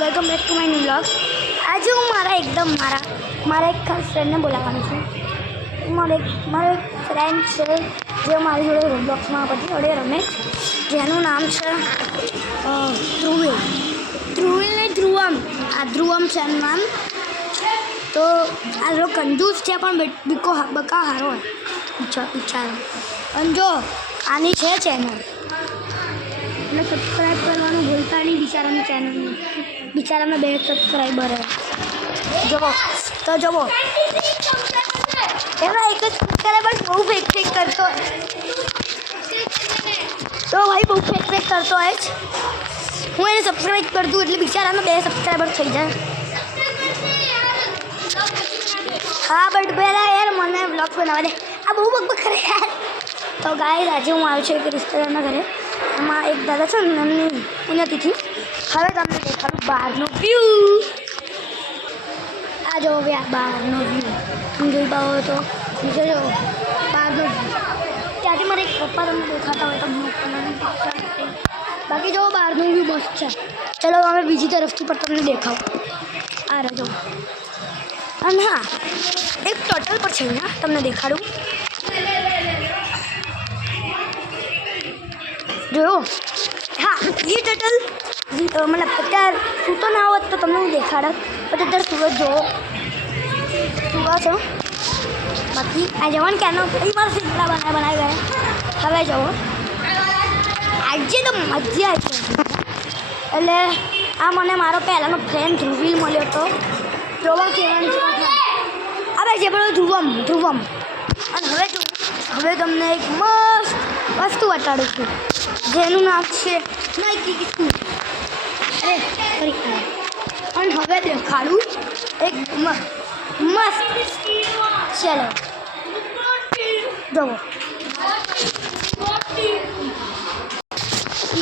Welcome back to my new vlog. આજે હું મારા એક ખાસ ફ્રેન્ડને બોલાવવાનું છું. મારો એક ફ્રેન્ડ છે જે મારી જોડે રોબલોક્સમાં બધી જોડે રમે, જેનું નામ છે ધ્રુવમ છે એનું નામ. તો આ લોકો કંજૂસ છે પણ બકા હારો હોય બિચારો. અને જો આની છે ચેનલ, અને સબસ્ક્રાઈબ કરવાનું ભૂલતા નહીં બિચારાના 2 સબસ્ક્રાઈબર હે. જુઓ એમાં એક જ સબસ્ક્રાઈબર બહુ ફેક કરતો હોય, તો ભાઈ બહુ ફેક કરતો હોય જ. હું એને સબસ્ક્રાઈબ કરી દઉં એટલે બિચારાના 2 સબસ્ક્રાઈબર થઈ જાય. હા બટ પહેલાં યાર મને વ્લોગ બનાવવા દે, આ બહુ બકબક કરે યાર. તો ગાઈસ આજે હું આવ્યો છું એક રિશ્તેદારના ઘરે. એમાં એક દાદા છે ને એમની પુણ્યતિથિ. હવે તમને દેખાડું બહારનો વ્યૂ. આ જો બહારનો વ્યૂ તમે જોઈ પાવો તો નીચે જો બહારનો વ્યૂ. ત્યાંથી મારે એક પપ્પા તમને દેખાતા હોય તો બાકી જો બહારનો વ્યૂ મસ્ત છે. ચલો અમે બીજી તરફથી પણ તમને દેખાવ. આ રહ્યો. અને હા એક ટોટલ પર છે ને તમને દેખાડું. જોયો હા એ ટોટલ મતલબ અત્યારે સૂતો ના હોત તો તમને હું દેખાડત, પણ અત્યારે સુરત જોવો સુવા છો. બાકી આ જવાનું ક્યાંનો ફરી મારા શીતળા બનાવી ગયા. હવે જુઓ આજે તો મજા આવી. એટલે આ મને મારો પહેલાંનો ફ્રેન્ડ ધ્રુવીલ મળ્યો હતો. જોવા કહેવાનું હવે છે પેલો ધ્રુવમ. અને હવે તમને એક મસ્ત વસ્તુ બતાડું છું જેનું નામ છે નાઇકી. અને હવે દેખાડું એક મસ્ત. ચલો જુઓ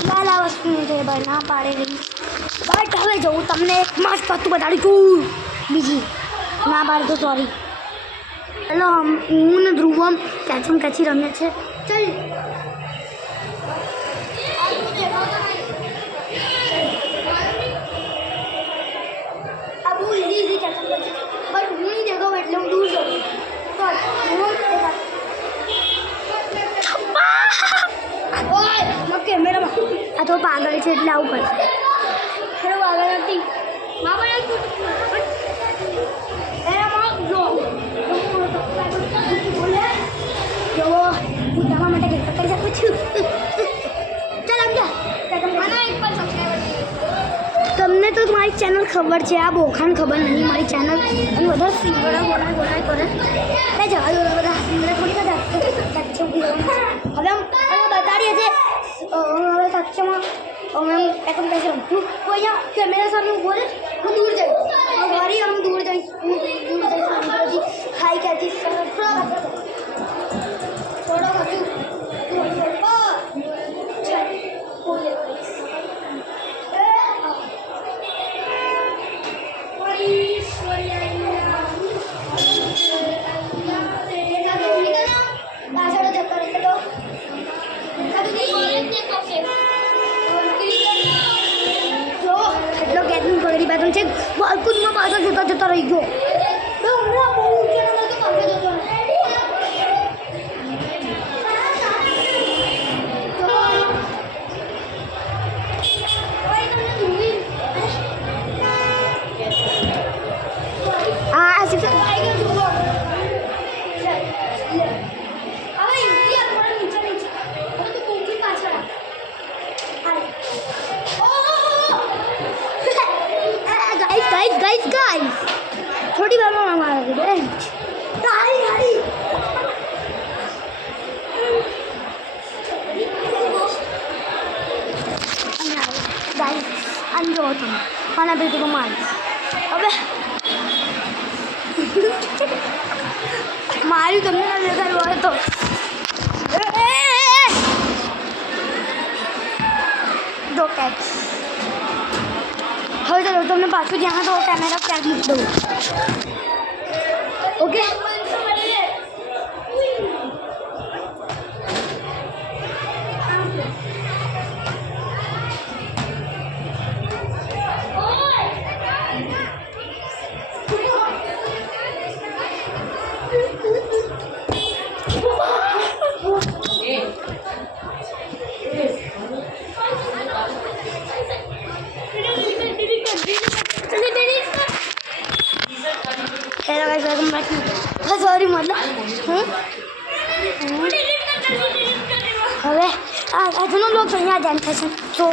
લાલા વસ્તુ છે ભાઈ, ના પાડેલી. બટ હવે જોઉં તમને એક મસ્ત વસ્તુ બતાડી છું બીજી. ના પાડે તો સોરી. ચલો હું ને ધ્રુવમ કેચી રમીએ છે. ચલ આ બહુ ઇઝી કેચમ બટ હું નહીં દેખાવ એટલે હું દૂર જઉં. કેમેરામાં આ તો પાગલ છે એટલે આવું કરશે. ખરો પાગલ નથી હું તમારા માટે કેટલા કરી શકું છું. તમને તો મારી ચેનલ ખબર છે, આ બોખાન ખબર નહીં મારી ચેનલ. અને બધા સિંગડા બોલાય કરે જવા દો બધા સિંગડા થોડી બધા. હવે બતાડીએ છે હવે સાક્ષમાં અમે એકમ પૈસે રમતું. તો અહીંયા કેમેરા સામે ઊભો રહે, હું દૂર જઈશ. ફરી હું દૂર જઈશ પછી હાઈ ખેંચીશ થોડો હજુ છે બાલ્કનીમાં પાછળ જતા રહી ગયો. ગાઈસ થોડી વારમાં મારા ગાડી ગાઈસ આમ જો તમે આના બેટું મારીશ. હવે મારી તમને ના દેખાડવું હોય તો દો કેચ. હવે ચાલો તમને પાછું જ્યાં તો કેમેરા ક્યાંક મૂકી દઉં. ઓકે હા સોરી મતલબ હવે આજનો બ્લોગ અહીંયા જ એન્ડ થશે તો